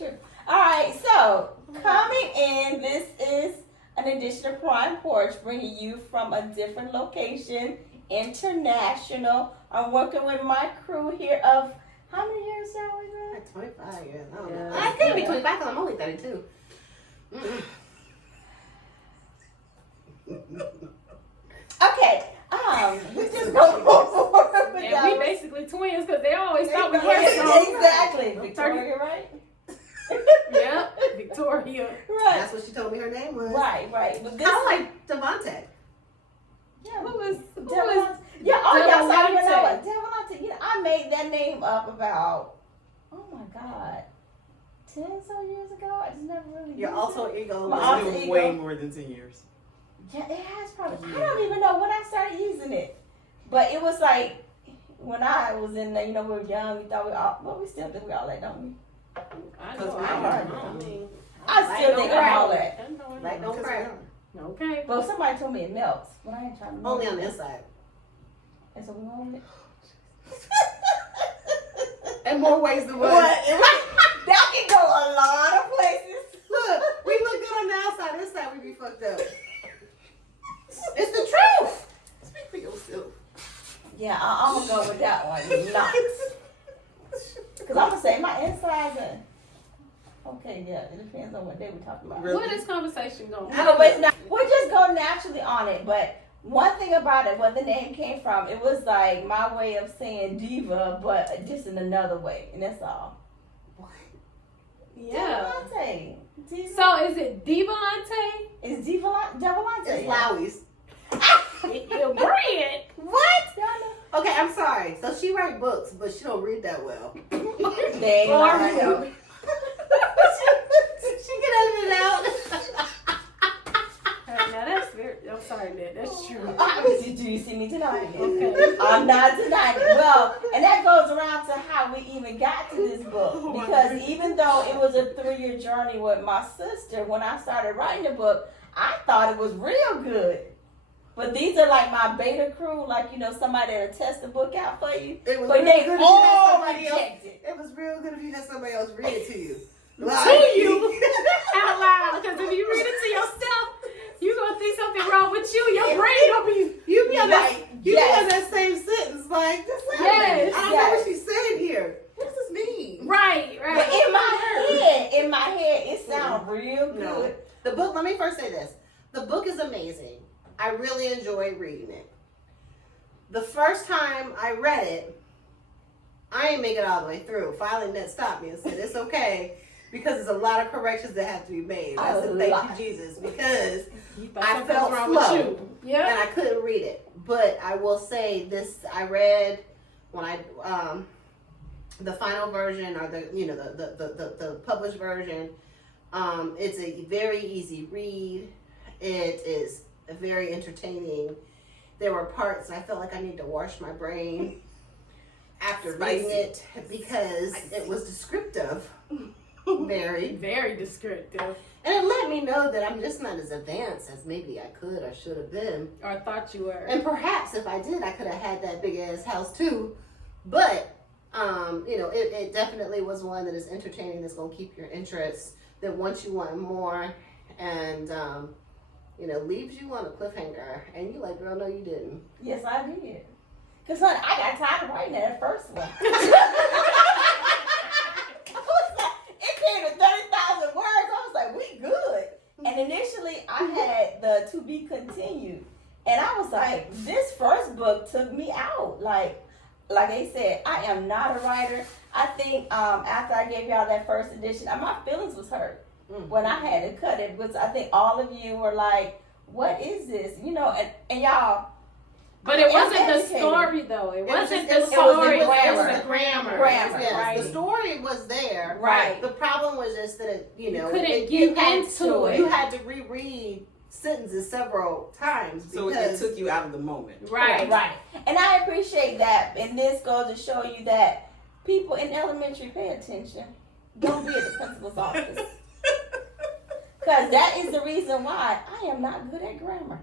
true. All right, so coming in, this is an edition of Perrine Porch, bringing you from a different location, international. I'm working with my crew here of how many years now we been? Like 25 years. I don't know. I could be 25 because I'm only 32. Okay, we just go forward with And we basically twins because they always thought we were. Exactly. Victoria, right? Yeah, Victoria. Right. That's what she told me her name was. Right. But this, Kind of like Devontae. yeah, Who was yeah, oh, y'all saw me know Delonte. what? Delonte. You know, I made that name up about, oh my God, 10 so years ago. I just never really Your used alter it. ego. My was- alter It's been ego. way more than 10 years. Yeah, it has probably. I don't even know when I started using it. But it was like, when I was in there, you know, we were young, we thought we all, well, we still think we all that, don't we? I Because know. we I are. mean, I still think I'm all that. Like, don't cry. Okay. But somebody told me it melts, but I ain't trying to melt Only on it. the inside. And so we want it. In more ways than one. What? That can go a lot of places. Look, we look good on the outside. Inside, we be fucked up. It's the truth. Speak for yourself. Yeah, I'm gonna go with that one. Not. Because I'm gonna say my insides are. Okay, yeah, it depends on what day we talk about. Really? Where this conversation going? No, but it's not. We'll just go naturally on it. But one thing about it, what the name came from, it was like my way of saying diva, but just in another way, and that's all. Yeah. Devolante. So is it Divalante? Is Devolante? It's Lowry's. Your brand. What? Y'all know? Okay, I'm sorry. So she write books, but she don't read that well. They ain't Or lying, you. though. She can edit it out. Now that's very. I'm sorry, Ned. That's true. Do you see me tonight? Okay. I'm not tonight. Well, and that goes around to how we even got to this book. Because even though it was a 3-year journey with my sister, when I started writing the book, I thought it was real good. But these are like my beta crew, like, you know, somebody that'll test the book out for you. It was But real they good if you had all somebody else. rejected. It was real good if you had somebody else read it to you. To you out loud, because if you read it to yourself, you're gonna think something wrong with you. Your brain gonna be. You be on that. Right. You Yes. be on that same sentence, like this. Yes. I don't know what she's saying here. What does this mean? Right. But in my head, it sounds real good. No. The book. Let me first say this. The book is amazing. I really enjoyed reading it. The first time I read it, I didn't make it all the way through. Finally, Ned stopped me and said, "It's okay." Because there's a lot of corrections that have to be made. I said, thank you, Jesus, because I felt wrong slow with you. Yeah. and I couldn't read it. But I will say this: I read when I the final version or the published version. It's a very easy read. It is very entertaining. There were parts I felt like I need to wash my brain after reading it because it was descriptive. Very. Very descriptive. And it let me know that I'm just not as advanced as maybe I could or should have been. Or thought you were. And perhaps if I did, I could have had that big ass house too. But, it definitely was one that is entertaining, that's going to keep your interest, that wants you wanting more, and, leaves you on a cliffhanger. And you're like, girl, no, you didn't. Yes, I did. Because, honey, I got tired of writing that first one. It came to 30,000 words. I was like, we good. And initially, I had the to be continued. And I was like, this first book took me out. Like they said, I am not a writer. I think after I gave y'all that first edition, my feelings was hurt when I had to cut it. Because I think all of you were like, what is this? And y'all. But it wasn't the educated. story, though. It wasn't the it was the story. It grammar. was the grammar. Grammar. Yes, Right. the story was there. Right. The problem was just that, couldn't you get had into it. You had to reread sentences several times So it took you out of the moment. Right. Right. And I appreciate that. And this goes to show you that people in elementary pay attention. Don't be at the principal's office. Because that is the reason why I am not good at grammar.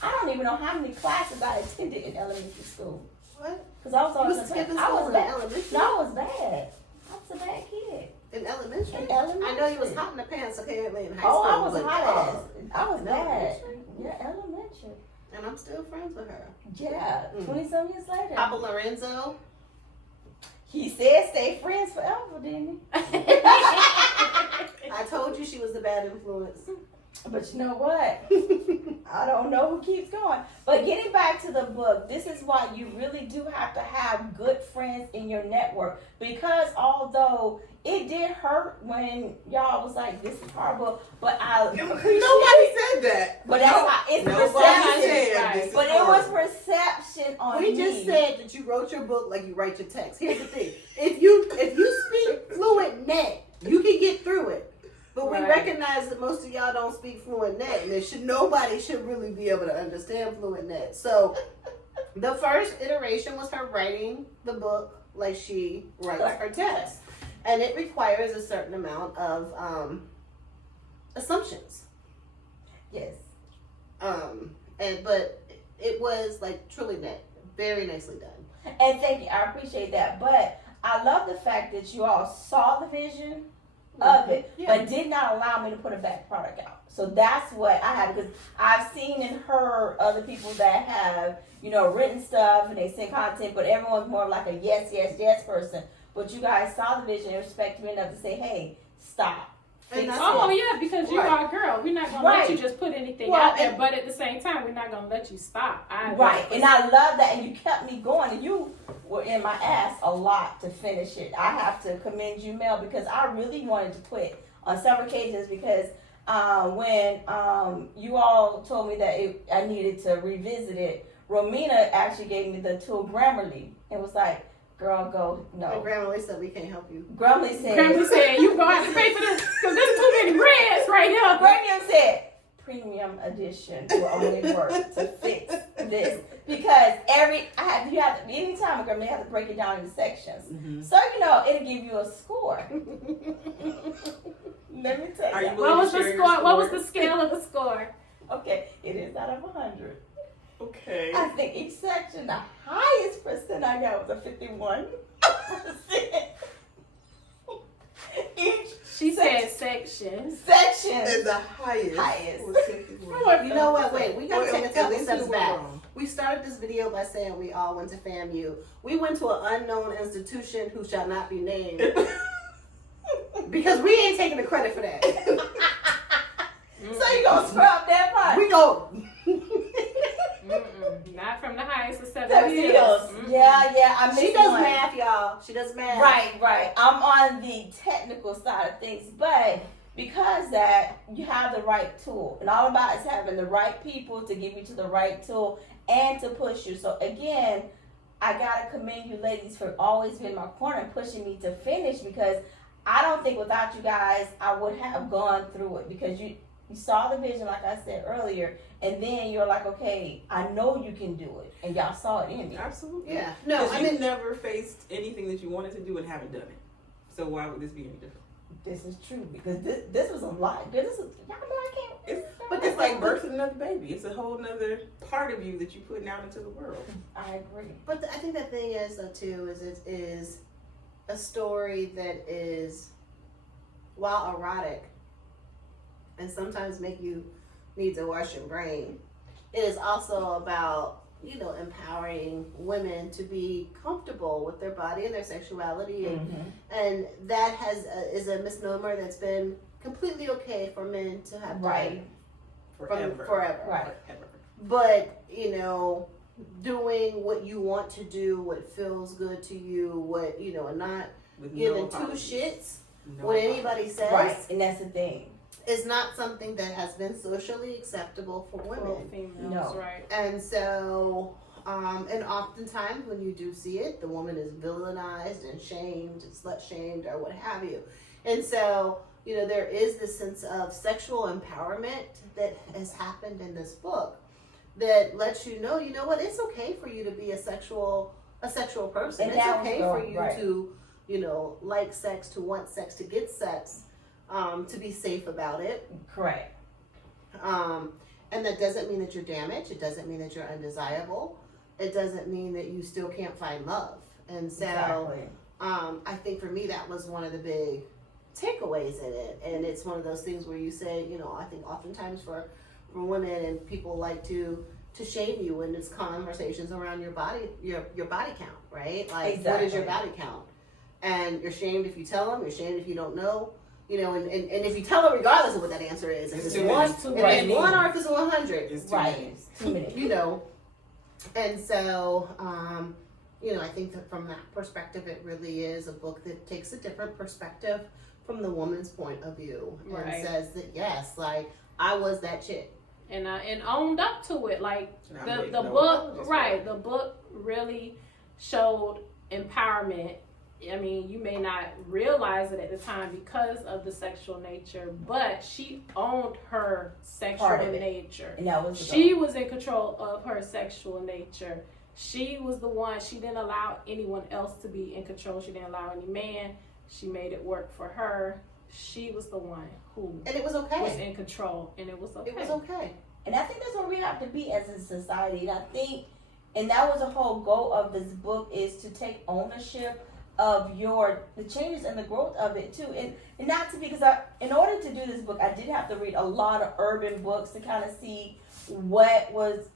I don't even know how many classes I attended in elementary school. What? Because I was always skipping I school was in bad. elementary? No, I was bad. I was a bad kid. In elementary? In know you was hot in the pants apparently in high Oh, school. I was but, hot ass. I was no, bad. Yeah, elementary. and I'm still friends with her. Yeah, 20-some years later. Papa Lorenzo. He said stay friends forever, didn't I told you she was the bad influence. he? But you know what? I don't know who keeps going. But getting back to the book, this is why you really do have to have good friends in your network. Because although it did hurt when y'all was like, this is horrible, but I appreciate Nobody said that. But that's why it's Nobody perception. said this is But it was horrible. perception on We me. just said that you wrote your book like you write your text. Here's the thing: if you speak fluent net, you can get through it. But we Right. recognize that most of y'all don't speak fluent net, and nobody should really be able to understand fluent net. So the first iteration was her writing the book like she writes her text, and it requires a certain amount of assumptions. Yes. But it was like truly net, very nicely done. And thank you. I appreciate that. But I love the fact that you all saw the vision of it, but did not allow me to put a back product out. So that's what I have, because I've seen and heard other people that have, written stuff and they send content, but everyone's more like a yes person. But you guys saw the vision and respected me enough to say, hey, stop. And Fix that's it. Oh yeah, because you are a girl. We're not gonna let you just put anything Well, out there, and- but at the same time, we're not gonna let you stop. Right, and I love that, and you kept me going, and you were in my ass a lot to finish it. I have to commend you, Mel, because I really wanted to quit on several occasions, because when you all told me that I needed to revisit it, Romina actually gave me the tool Grammarly, and was like, girl, go, And no. Grammarly said we can't help you. Grammarly said, Grammy said you gonna have to pay for this because there's too many reds right here. Grammy said, premium edition will only work to fix this, because anytime they have to break it down into sections. Mm-hmm. So it'll give you a score. Let me tell Are you. you What was the Share your score? What was score. the scale of the score? Okay, it is out of 100. Okay. I think each section, the highest percent I got was a 51%. Each She said section. section. And the highest. Was 51. You know what? Wait, we gotta Well, take a at couple least steps you were back. wrong. We started this video by saying we all went to FAMU. We went to an unknown institution who shall not be named because we ain't taking the credit for that. So you gonna scrub that part? We go. Not from the highest of Seven seven hills. hills. Yeah, I missed She does one. math, y'all. She does math. Right. I'm on the technical side of things, but because that you have the right tool, and all about is having the right people to give you to the right tool and to push you. So again, I gotta commend you ladies for always being in my corner and pushing me to finish, because I don't think without you guys I would have gone through it, because you saw the vision, like I said earlier, and then you're like, okay, I know you can do it, and y'all saw it in me. Absolutely. Yeah. No, Because I you've mean, never faced anything that you wanted to do and haven't done it. So why would this be any different? This is true, because this was a lot. This is, y'all know I can't. But it's like birthing another baby. It's a whole nother part of you that you're putting out into the world. I agree. but I think the thing is, though, too, is it is a story that is, while erotic, and sometimes make you need to wash your brain, it is also about, empowering women to be comfortable with their body and their sexuality, and that is a misnomer that's been completely okay for men to have Right. done Forever. forever. Right. Forever. But, doing what you want to do, what feels good to you, and not With giving no two apologies. shits No what apologies. anybody says Right, and that's the thing. is not something that has been socially acceptable for women. Females, No. right? And so, and oftentimes when you do see it, the woman is villainized and shamed, slut shamed, or what have you. And so, there is this sense of sexual empowerment that has happened in this book that lets you know what, it's okay for you to be a sexual person. And it's that okay was for you right. to, like sex, to want sex, to get sex, to be safe about it. Correct. And that doesn't mean that you're damaged. It doesn't mean that you're undesirable. It doesn't mean that you still can't find love. And so, Exactly. I think for me that was one of the big takeaways in it. And it's one of those things where you say, I think oftentimes for women, and people like to shame you when it's conversations around your body count, right? Like, Exactly. What is your body count? And you're shamed if you tell them, you're shamed if you don't know, and if you tell them regardless of what that answer is, if It's it's too one, many. if it's one or if it's 100, It's too Right. many. It's too many. And so, I think that from that perspective, it really is a book that takes a different perspective from the woman's point of view, Right. and says that yes, like, I was that chick. And owned up to it. Like And I'm the getting no book, apologies right? for The book really showed empowerment. I mean, you may not realize it at the time because of the sexual nature, but she owned her sexual Part of it. nature. And that was the She goal. was in control of her sexual nature. She was the one. She didn't allow anyone else to be in control. She didn't allow any man. She made it work for her. She was the one who And it was was okay. in control, and it was okay. It was okay. And I think that's where we have to be as a society. And I think, and that was the whole goal of this book, is to take ownership of the changes and the growth of it too. And not to, because in order to do this book, I did have to read a lot of urban books to kind of see what was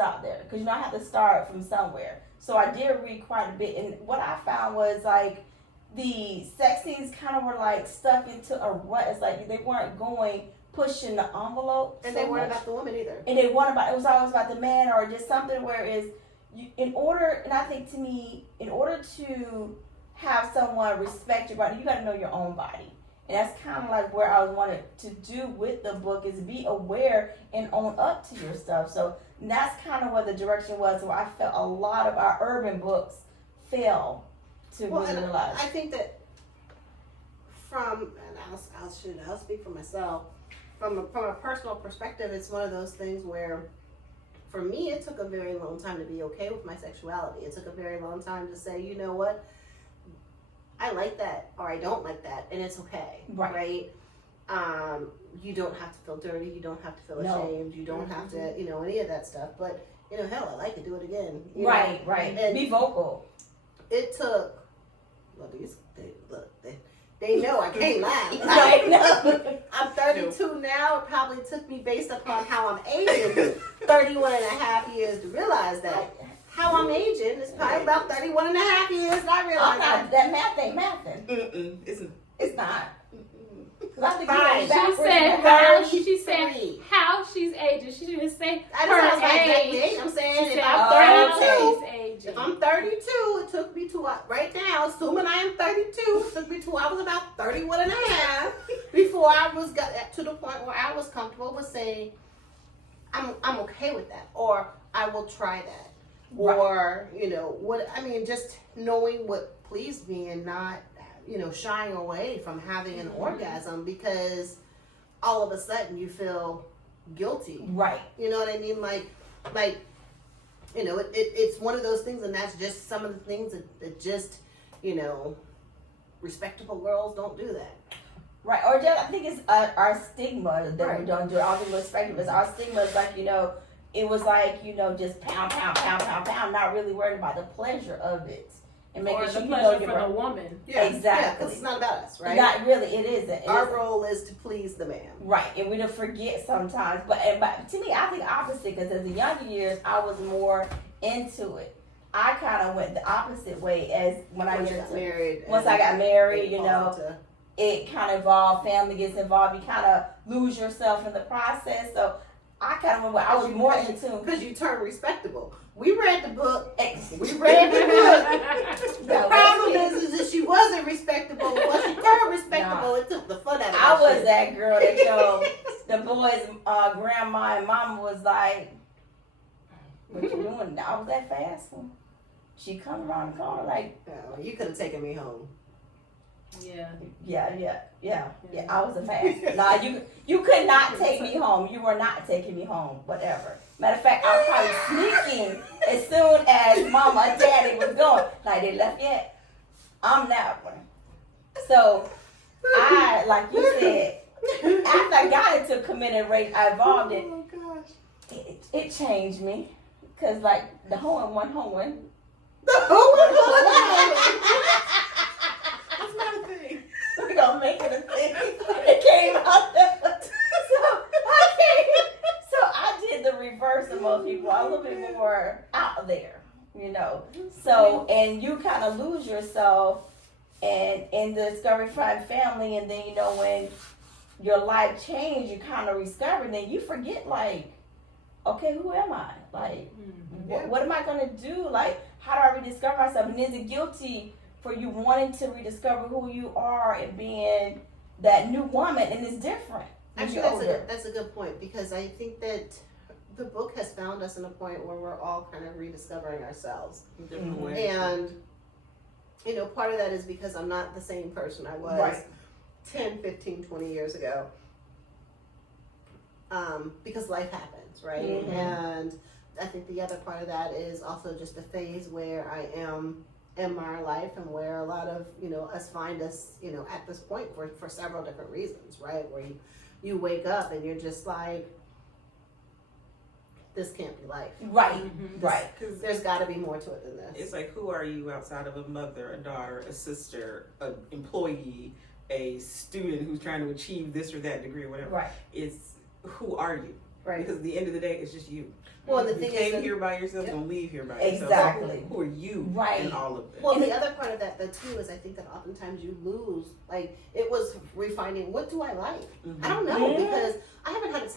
out there. Because, I have to start from somewhere. So I did read quite a bit. And what I found was, like, the sex scenes kind of were, like, stuck into a rut. It's like they weren't pushing the envelope. And so they weren't much. about the woman either. And it was always about the man, or just something where is and I think, to me, in order to have someone respect your body, you got to know your own body. And that's kind of like where I wanted to do with the book, is be aware and own up to your stuff. So that's kind of where the direction was, where I felt a lot of our urban books fail to really realize. I think that and I'll speak for myself. From a personal perspective, it's one of those things where, for me, it took a very long time to be okay with my sexuality. It took a very long time to say, you know what, I like that, or I don't like that, and it's okay, right? You don't have to feel dirty. You don't have to feel ashamed. You don't have to, any of that stuff. But, hell, I like to do it again. Right. And be vocal. it took, they know I can't lie. I know. I'm 32 now. It probably took me, based upon how I'm aging, 31 and a half years to realize that. How I'm aging is probably about 31 and a half years, and I realize That math ain't mathing. It's not. Cause I think She said how she's aging. She didn't say I her don't know my exact age. age. I'm saying She if said I'm how 32, she's aging. if I'm 32, it took me to, right now, assuming I am 32, it took me to, I was about 31 and a half before I got to the point where I was comfortable with saying, I'm okay with that, or I will try that. Or, just knowing what pleased me, and not, shying away from having an orgasm because all of a sudden you feel guilty. Right. You know what I mean? It's one of those things, and that's just some of the things that just, respectable girls don't do that. Right, or just, I think it's our stigma that we don't do it. All the respect, it's our stigma is like, it was like, just pound, not really worried about the pleasure of it. And making Or sure the you pleasure know for the woman. Yeah, Exactly. because it's not about us, right? Not really, it isn't. Our role is to please the man. Right, and we don't forget sometimes. But to me, I think opposite, because as the younger years, I was more into it. I kind of went the opposite way as when I got married. Once I got married, it kind of evolved. Family gets involved. You kind of lose yourself in the process. So I kind of went. I was more in tune because you turn respectable. We read the book. We read the book. The problem is that she wasn't respectable. Once she turned respectable, it took the fun out of her. I was that girl that the boys' grandma and mama was like, "What you doing? I was that fast." She come around the corner like, oh, you could have taken me home. Yeah. I was a fast. Nah, you could not take me home. You were not taking me home. Whatever. Matter of fact, I was probably sneaking as soon as Mama and Daddy was going. Like, they left yet? I'm that one. So I, like you said, after I got into committed rape, I evolved it. Oh gosh. It changed me. Cause like the hoeing one hoeing. The hoeing one hoeing. That's not a thing. We're gonna I'm making a thing. It came out there. So I did the reverse of most people. I'm a little bit more out there, you know. So, and you kind of lose yourself and in the Discovery Find family, and then, you know, when your life changed, you kind of discover, and then you forget, like, okay, who am I? Like, what am I going to do? Like, how do I rediscover myself? And is it guilty for you wanting to rediscover who you are and being that new woman? And it's different. Actually, that's a good point, because I think that the book has found us in a point where we're all kind of rediscovering ourselves. In different ways. And, you know, part of that is because I'm not the same person I was Right. 10, 15, 20 years ago. Because life happens, right? Mhm. And I think the other part of that is also just a phase where I am in my life, and where a lot of, you know, us find us, you know, at this point for several different reasons, right? Where you wake up and you're just like, this can't be life. Right, right. Because There's got to be more to it than this. it's like, who are you outside of a mother, a daughter, a sister, an employee, a student who's trying to achieve this or that degree or whatever? Right. It's, who are you? Right. Because at the end of the day, it's just you. Well, the You thing came is, here by yourself, Yep. gonna leave here by yourself. Exactly. So who are you Right. in all of this? well, the other part of that though too is I think that oftentimes you lose, like, it was refining, what do I like? Mhm. I don't know, Yeah. because I haven't had a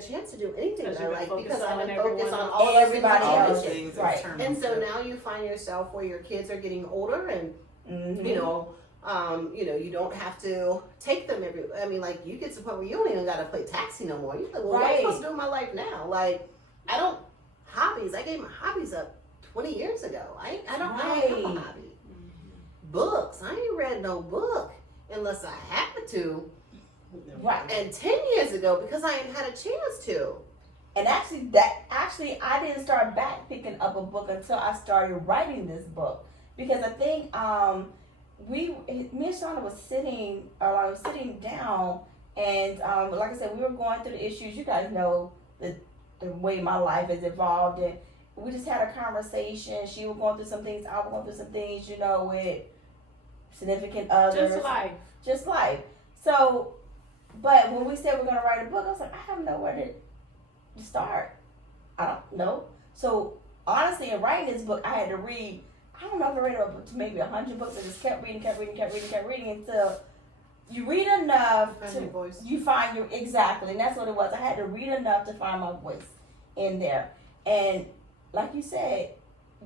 chance to do anything that I Because you've like, been because focused I've on been focused everyone on else. all of Everybody all else. those things Right. external. And so now you find yourself where your kids are getting older, and Mm-hmm. you know, you don't have to take them like, you get to the point where you don't even gotta play taxi no more. You're like, well, what am I Right. supposed to do in my life now? Like, hobbies. I gave my hobbies up 20 years ago. I don't have a Right. hobby. Books. I ain't read no book unless I had to. Right. And 10 years ago, because I ain't had a chance to. And actually, I didn't start back picking up a book until I started writing this book, because I think me and Shauna was sitting down, and like I said, we were going through the issues. You guys know the way my life has evolved, and we just had a conversation. She was going through some things, I was going through some things, you know, with significant others. Just life. So, but when we said we're gonna write a book, I was like, I have nowhere to start. I don't know. So honestly, in writing this book, I had to read. I don't know if I read up to maybe 100 books. I just kept reading until you read enough Find to your voice. you find your exactly, and that's what it was. I had to read enough to find my voice in there. And like you said,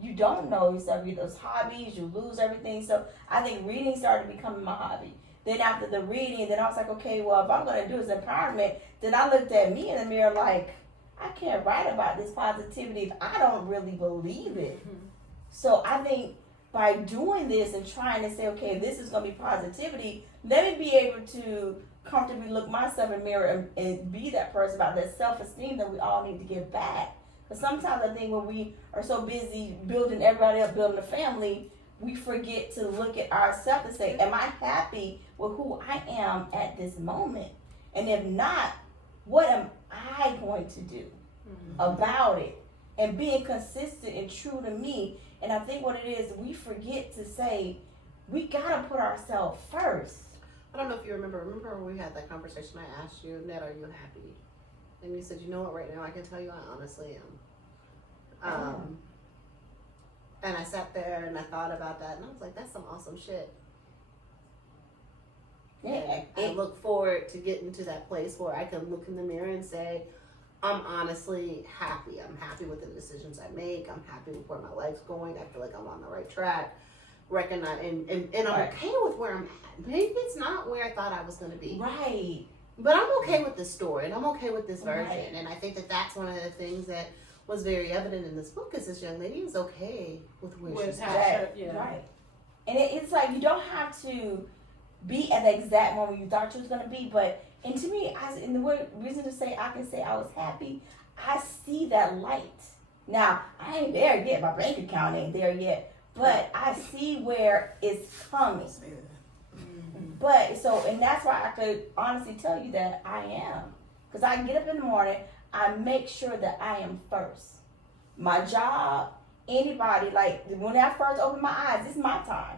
you don't know yourself. You lose hobbies, you lose everything. So I think reading started becoming my hobby. Then after the reading, then I was like, okay, well, if I'm going to do this empowerment, then I looked at me in the mirror like, I can't write about this positivity if I don't really believe it. Mm-hmm. So I think by doing this and trying to say, okay, this is going to be positivity, let me be able to comfortably look myself in the mirror and be that person about that self-esteem that we all need to get back. Because sometimes I think when we are so busy building everybody up, building a family, we forget to look at ourselves and say, am I happy with who I am at this moment? And if not, what am I going to do about it? And being consistent and true to me. And I think what it is, we forget to say, we gotta put ourselves first. I don't know if you remember when we had that conversation, I asked you, Ned, are you happy? And you said, you know what, right now I can tell you I honestly am. And I sat there and I thought about that, and I was like, that's some awesome shit. Yeah. I look forward to getting to that place where I can look in the mirror and say, I'm honestly happy. I'm happy with the decisions I make. I'm happy with where my life's going. I feel like I'm on the right track. Recognize and I'm Right. okay with where I'm at. Maybe it's not where I thought I was going to be. Right. But I'm okay with this story, and I'm okay with this version. Right. And I think that that's one of the things that was very evident in this book, is this young lady is okay with where she's how- at. Right. Yeah. Right. And it's like you don't have to be at the exact moment you thought you was gonna be, but and to me, in the reason to say I can say I was happy, I see that light. Now I ain't there yet. My bank account ain't there yet, but I see where it's coming. But and that's why I could honestly tell you that I am, because I get up in the morning, I make sure that I am first. My job, anybody, like when I first open my eyes, it's my time.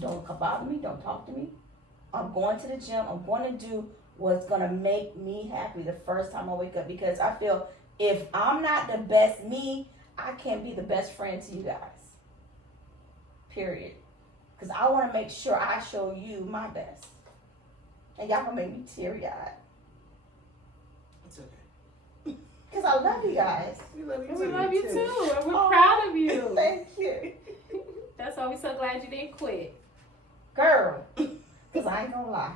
Don't bother me. Don't talk to me. I'm going to the gym. I'm going to do what's going to make me happy the first time I wake up, because I feel if I'm not the best me, I can't be the best friend to you guys. Period. Because I want to make sure I show you my best. And y'all gonna make me teary-eyed. It's okay. Because I love you guys. We love you And too. we love you too, and we're Oh, proud of you. Thank you. That's why we're so glad you didn't quit. Girl. Because I ain't gonna lie.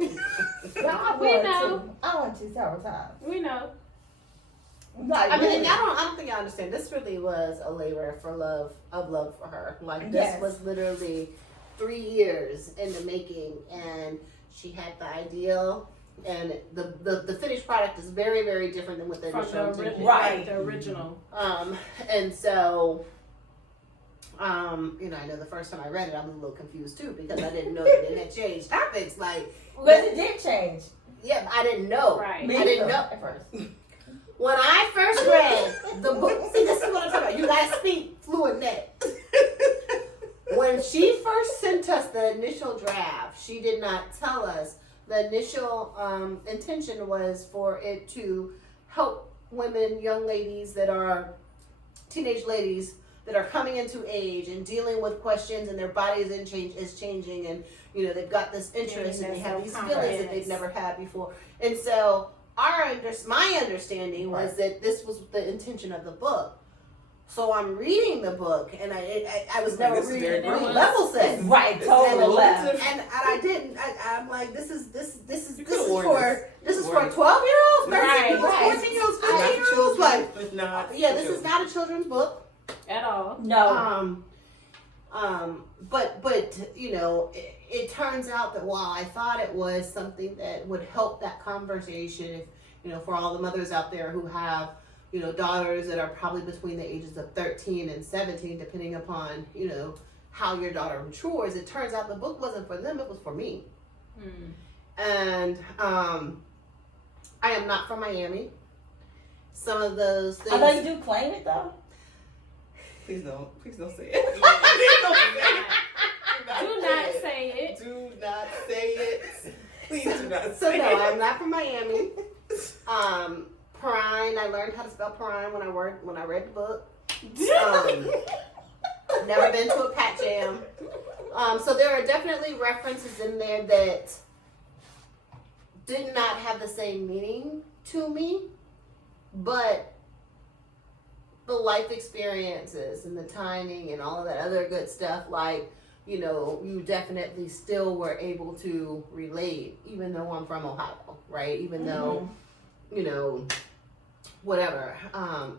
I We wanted know. to. I wanted to several times. We know. Like, I mean, really. I don't think y'all understand. This really was a labor for love for her. Like, this Yes. was literally 3 years in the making, and she had the ideal, and the finished product is very, very different than what the From initial the intention. original. Right. The original. And so, I know the first time I read it, I was a little confused too, because I didn't know that it had changed topics. Like, Because it did change. yeah, I didn't know. Right. Me I didn't too, know. at first. When I first read the book, see, this is what I'm talking about. You guys speak fluent net. When she first sent us the initial draft, she did not tell us. The initial intention was for it to help women, young ladies that are teenage ladies that are coming into age and dealing with questions, and their body is changing, and they've got this interest, and they have these feelings that they've never had before. And so my understanding was that this was the intention of the book. So I'm reading the book, and I was never This is very reading green. level set. Right, This is totally a little left. different. And I didn't. I'm like, this is You could've warned us. this is You for warned us. 12-year-olds, Right, 13-year-olds, right. 14-year-olds, Not 15-year-olds. children, Like, but not yeah, this children. is not a children's book. At all. No. But it turns out that while I thought it was something that would help that conversation, if, for all the mothers out there who have, daughters that are probably between the ages of 13 and 17, depending upon, how your daughter matures, it turns out the book wasn't for them, it was for me. And I am not from Miami. Some of those things. I know you do claim it though. Please don't say it. Please don't say it. Do not say it. Do not say it. Please do not So say no, it. I'm not from Miami. Perrine, I learned how to spell Perrine when I read the book. Never been to a Pat Jam. So there are definitely references in there that did not have the same meaning to me, but the life experiences and the timing and all of that other good stuff, like, you definitely still were able to relate, even though I'm from Ohio, right? Even though, whatever.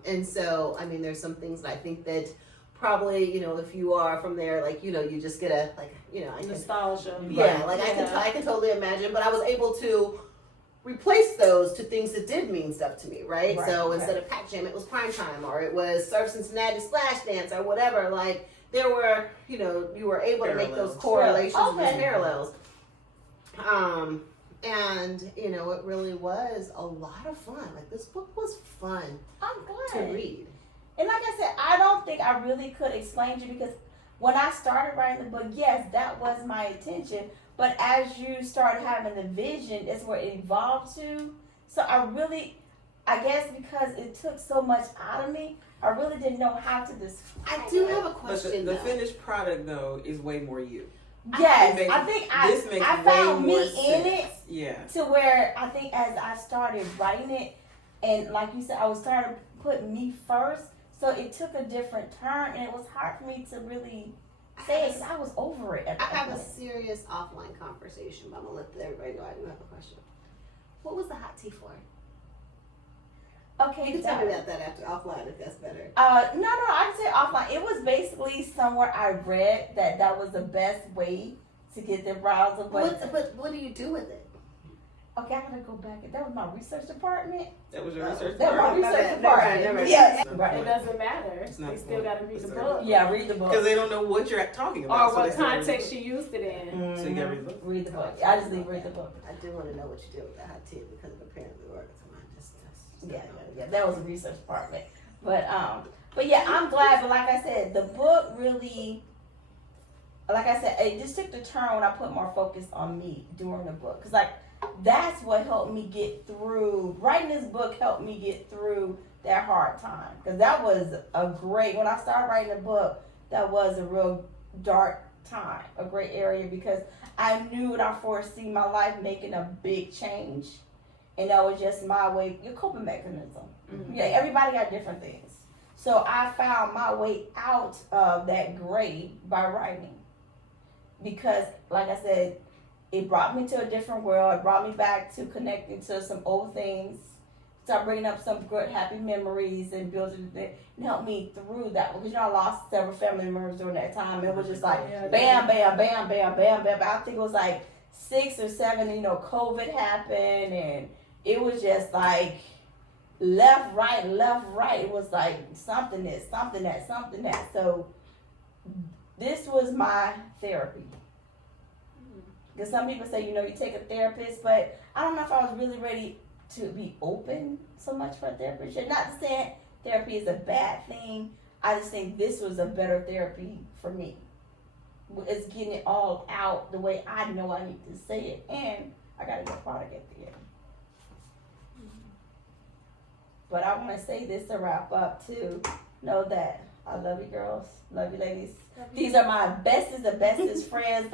And so, I mean, there's some things that I think that probably, if you are from there, like, you just get a, like, I can, Nostalgia. yeah, like I can totally imagine, but I was able to replace those to things that did mean stuff to me, right? Right, So right. instead of Pat Jam, it was Prime Time, or it was Surf Cincinnati Splash Dance, or whatever. Like, there were, you were able to make those Parallels. correlations and Okay. those parallels. And, it really was a lot of fun. Like, this book was fun I'm to glad. read. And like I said, I don't think I really could explain to you, because when I started writing the book, yes, that was my intention. But as you start having the vision, that's where it evolved to. So I guess because it took so much out of me, I really didn't know how to describe I do it. have a But question, the though. finished product, though, is way more you. Yes, It makes- I think this makes I way found more me in sense. it Yeah. to where I think as I started writing it, and like you said, I was starting to put me first. So it took a different turn, and it was hard for me to really say it because I was over it at I that have a point. serious offline conversation, but I'm gonna let everybody know I do have a question. What was the hot tea for? Okay, You can that- tell me about that after offline if that's better. No, I'd say offline. It was basically somewhere I read that was the best way to get the browser. But What do you do with it? okay, I gotta go back. That was my research department. That was your research That was my part? research Never mind, department. never mind. Yes, It's not right. It the doesn't matter. It's not They the still point. got to read It's the not book. Yeah, read the book. Because they don't know what you're talking about. Or so what they still read the context book. you used it in. So you gotta read the book. Read the book. I just need to read the book. I do want to know what you did with the hot tea because it apparently worked. So I just Yeah. That was the research department. But yeah, I'm glad. But like I said, the book really like I said, it just took the turn when I put more focus on me during the book. Because, like, that's what helped me get through. Writing this book helped me get through that hard time. Because that was a great, when I started writing the book, that was a real dark time, a great area, because I knew and I foresee my life making a big change. And that was just my way, your coping mechanism. Mm-hmm. Yeah, everybody got different things. So I found my way out of that grade by writing. Because, like I said, it brought me to a different world. It brought me back to connecting to some old things. Start bringing up some good, happy memories and building it and help me through that. Because, I lost several family members during that time. It was just like, bam, bam, bam, bam, bam, bam. I think it was like 6 or 7, COVID happened. And it was just like left, right. It was like something this, something that, something that. So this was my therapy. Because some people say, you take a therapist, but I don't know if I was really ready to be open so much for a therapist. Not to say therapy is a bad thing. I just think this was a better therapy for me. It's getting it all out the way I know I need to say it. And I got a good product at the end. But I want to say this to wrap up too. Know that I love you girls. Love you ladies. These are my bestest friends.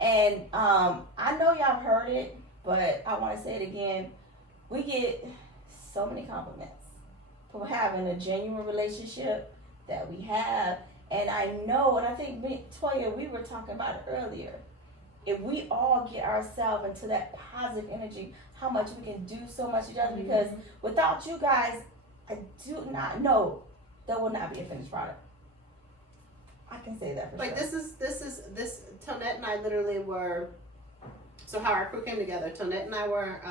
And I know y'all heard it, but I want to say it again. We get so many compliments for having a genuine relationship that we have. And I know, and I think Toya, we were talking about it earlier. If we all get ourselves into that positive energy, how much we can do so much with each other. Because without you guys, I do not know there will not be a finished product. I can say that for sure. This Tonette and I literally were, so how our crew came together, Tonette and I were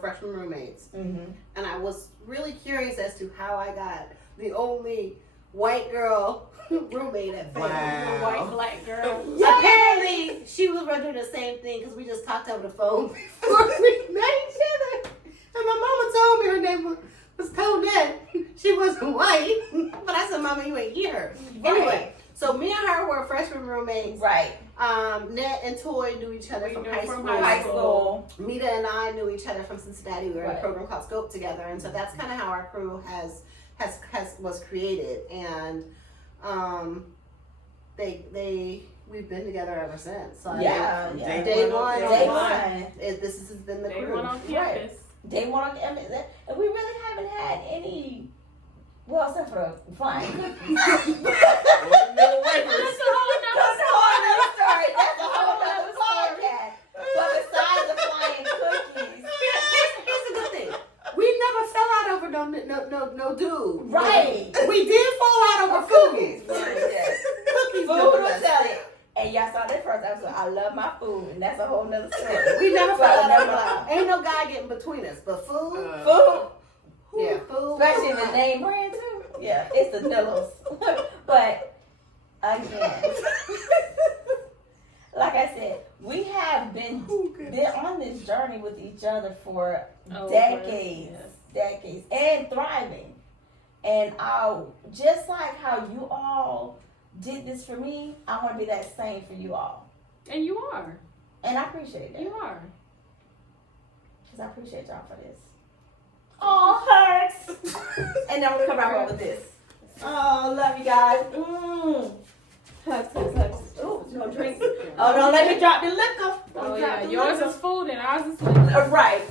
freshman roommates. Mm-hmm. And I was really curious as to how I got the only white girl roommate at Fayetteville. Wow. White black girl. Apparently, she was running the same thing because we just talked over the phone before we met each other. And my mama told me her name was Tonette. She wasn't white. But I said, Mama, you ain't here. Right. Anyway, so me and her were freshman roommates. Right. Net and Toy knew each other from High school. Mita and I knew each other from Cincinnati. We were in Right. a program called Scope together. And so that's kind of how our crew was created. And we've been together ever since. So Yeah. Day one. This has been the They crew. went on campus. Day one on campus. And we really haven't had any, well, except for the flying cookies. That's a whole That's a whole nother story. That's a whole nother podcast. But besides the flying cookies. Here's a good thing. We never fell out over no dude. Right. We did fall out over cookies. Yes. Cookies. Food will tell you. And y'all saw that first episode. I love my food, and that's a whole nother story. We never So fell out never over. lie. Ain't no guy getting between us, but food. Food. Yeah, food. Especially in the name brand too. Yeah, it's the Dillos. But again, like I said, we have been on this journey with each other for decades, and thriving. And just like how you all did this for me, I want to be that same for you all. And you are. And I appreciate that. You are. Because I appreciate y'all for this. Oh, hurts. And then we'll come out with this. Oh, love you guys. Hugs. Ooh, no drinks. Oh, don't let me drop the liquor. Oh, Don't yeah. drop the Yours liquor. is food and ours is liquor. Right.